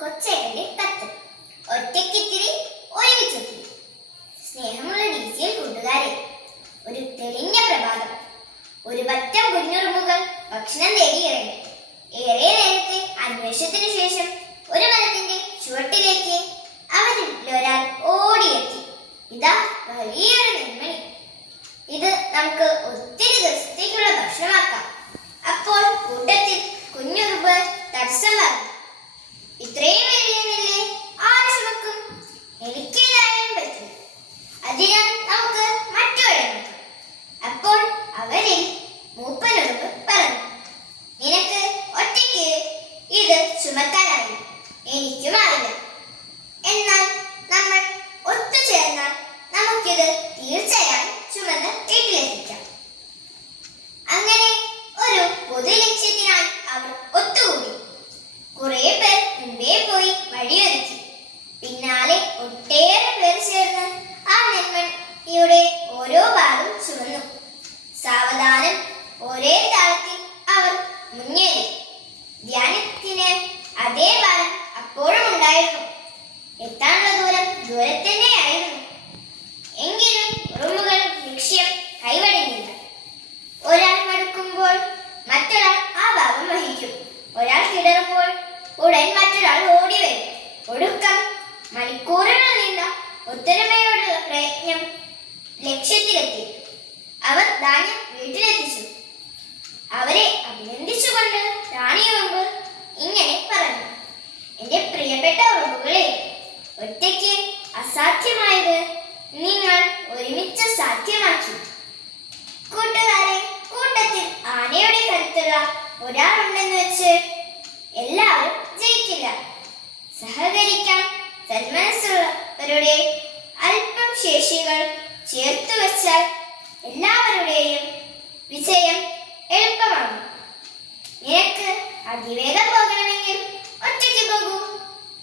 കൊച്ചേട്ടന്റെ കത്ത് ഒറ്റയ്ക്കിത്തിരി ഒരുമിച്ചൊത്തിരി സ്നേഹമുള്ള ഡീസിയൽ കൂട്ടുകാരെ ഒരു തെളിഞ്ഞ പ്രഭാതം ഒരു പറ്റം കുഞ്ഞുറുമ്പുകൾ ഭക്ഷണം തേടി ഇറങ്ങി ഏറെ നേരത്തെ അന്വേഷണത്തിന് ശേഷം ഒരു മരത്തിന്റെ ചുവട്ടിലേക്ക് അവരിൽ ഒരാൾ ഓടിയെത്തി. ഇതാ വലിയൊരു നെന്മണി ഇത് നമുക്ക് ഒത്തിരി ദിവസത്തേക്കുള്ള കുറെ പേർ മുമ്പേ പോയി വഴിയൊരുക്കി. പിന്നാലെ ഒട്ടേറെ പേർ ചേർന്ന് ആ നെന്മണിയുടെ ഓരോ ഭാഗം ചുമന്നു സാവധാനം ഒരേ താളത്തിൽ അവർ മുന്നേറി. ധ്യാനത്തിന് അതേ ഭാരം അപ്പോഴും ഉണ്ടായിരുന്നു. എത്താനുള്ള ദൂരം ദൂരെ തന്നെയായിരുന്നു എങ്കിലും ഉറുമ്പുകൾ ലക്ഷ്യം കൈവടങ്ങില്ല ഒരാൾ മടുക്കുമ്പോൾ മറ്റൊരാൾ ആ ഭാഗം വഹിക്കും. ഒരാൾ കിടറുമ്പോൾ ഉടൻ മറ്റൊരാൾ ഓടി വരും. ഒടുക്കം മണിക്കൂറുകൾ നിന്ന ഒത്തൊരുമയോടുള്ള പ്രയത്നം ലക്ഷ്യത്തിലെത്തി. അവർ ധാന്യം വീട്ടിലെത്തിച്ചു. അവരെ അഭിനന്ദിച്ചുകൊണ്ട് റാണി ഉറുമ്പ് ഇങ്ങനെ പറഞ്ഞു. എന്റെ പ്രിയപ്പെട്ട ഉറുമ്പുകളെ ഒറ്റയ്ക്ക് അസാധ്യമായത് നിങ്ങൾ ഒരുമിച്ച് സാധ്യമാക്കി. കൂട്ടുകാരെ കൂട്ടത്തിൽ ആനയുടെ കരുത്തുള്ള ഒരാളുണ്ടെന്ന് വെച്ച് എല്ലാവരും സഹകരിക്കാൻ സന്മനസ്സുള്ളവരുടെ അല്പം ശേഷികൾ ചേർത്തു വച്ചാൽ എല്ലാവരുടെയും വിജയം എളുപ്പമാണ്. നിനക്ക് അതിവേഗം പോകണമെങ്കിൽ ഒറ്റയ്ക്ക് പോകൂ.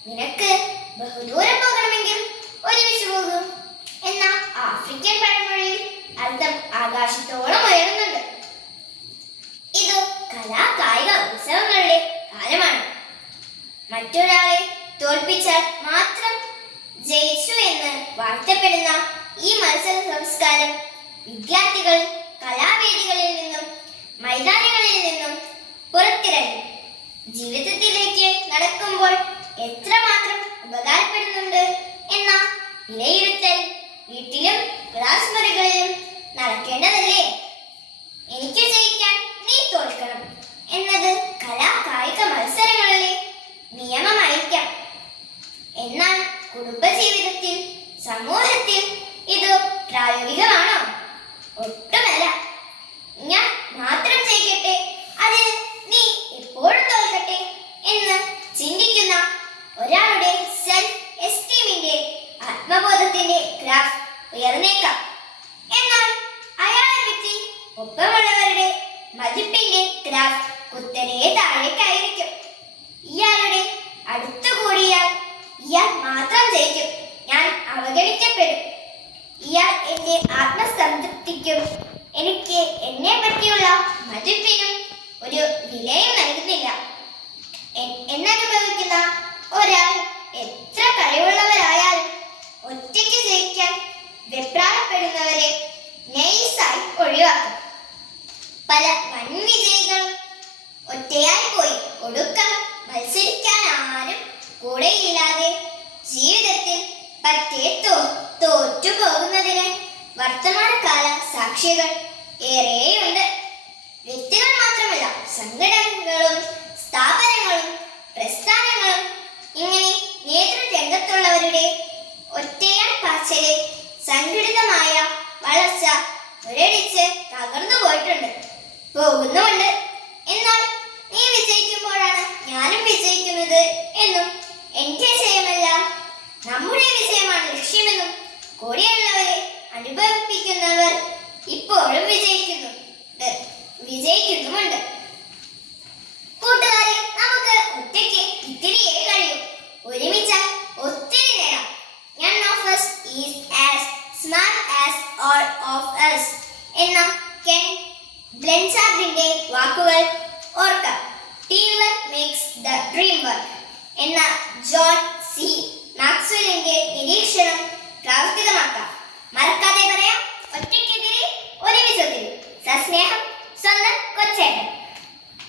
നിനക്ക് ബഹുദൂരം പോകണമെങ്കിൽ ഒരുമിച്ച് പോകൂ. എന്ന ആഫ്രിക്കൻ പഴമൊഴിയിൽ അർത്ഥം ആകാശത്തോളം ഉയരുന്നുണ്ട്. ഇത് കലാ കായിക ഉത്സവങ്ങളുടെ കാലമാണ്. മറ്റൊരാളെ തോൽപ്പിച്ചാൽ മാത്രം ജയിച്ചു എന്ന് വാഴ്ത്തപ്പെടുന്ന ഈ മത്സര സംസ്കാരം വിദ്യാർത്ഥികൾ കലാവേദികളിൽ നിന്നും മൈതാനങ്ങളിൽ നിന്നും പുറത്തിറങ്ങി. ജീവിതത്തിലേക്ക് നടക്കുമ്പോൾ എത്രമാത്രം ഉപകാരപ്പെടുന്നുണ്ട് എന്ന വിലയിരുത്തൽ വീട്ടിലും ക്ലാസ് മുറികളിലും നടക്കേണ്ടതല്ലേ? എനിക്ക് ജയിക്കാൻ മതിപ്പിന്റെ ഗ്രാഫ് കുത്തനെ താഴേക്കായിരിക്കും. ഇയാളുടെ അടുത്തു കൂടിയാൽ ഇയാൾ മാത്രം ജയിക്കും. ഞാൻ അവഗണിക്കപ്പെടും. ഇയാൾ എന്റെ ആത്മസംതൃപ്തിക്കും. എനിക്ക് എന്നെ പറ്റിയുള്ള മതിപ്പിനും ഒരു വിലയും നൽകുന്നില്ല. പല വൻ വിജയികളും ഒറ്റയായി പോയി. ഒടുക്കം മത്സരിക്കാൻ ആരും കൂടെയില്ലാതെ ജീവിതത്തിൽ പറ്റേ തോ തോറ്റു വർത്തമാനകാല സാക്ഷികൾ ഏറെയുണ്ട്. വ്യക്തികൾ മാത്രമല്ല സംഘടനകളും സ്ഥാപനങ്ങളും പ്രസ്ഥാനങ്ങളും ഇങ്ങനെ നേതൃരംഗത്തുള്ളവരുടെ ഒറ്റയാൻ പാച്ചലിൽ സംഘടിതമായ വളർച്ച ഒരടിച്ച് തകർന്നു പോയിട്ടുണ്ട് പോകുന്നുമുണ്ട് എന്നാൽ നീ വിജയിക്കുമ്പോഴാണ് ഞാനും വിജയിക്കുന്നത് എന്നും എന്റെ ജയമല്ല നമ്മുടെ വിജയമാണ് ലക്ഷ്യമെന്നും കൂടെയുള്ളവരെ അനുഭവിപ്പിക്കുന്നവർ ഇപ്പോഴും വിജയിക്കുന്നുണ്ട് വിജയിക്കുന്നുമുണ്ട്.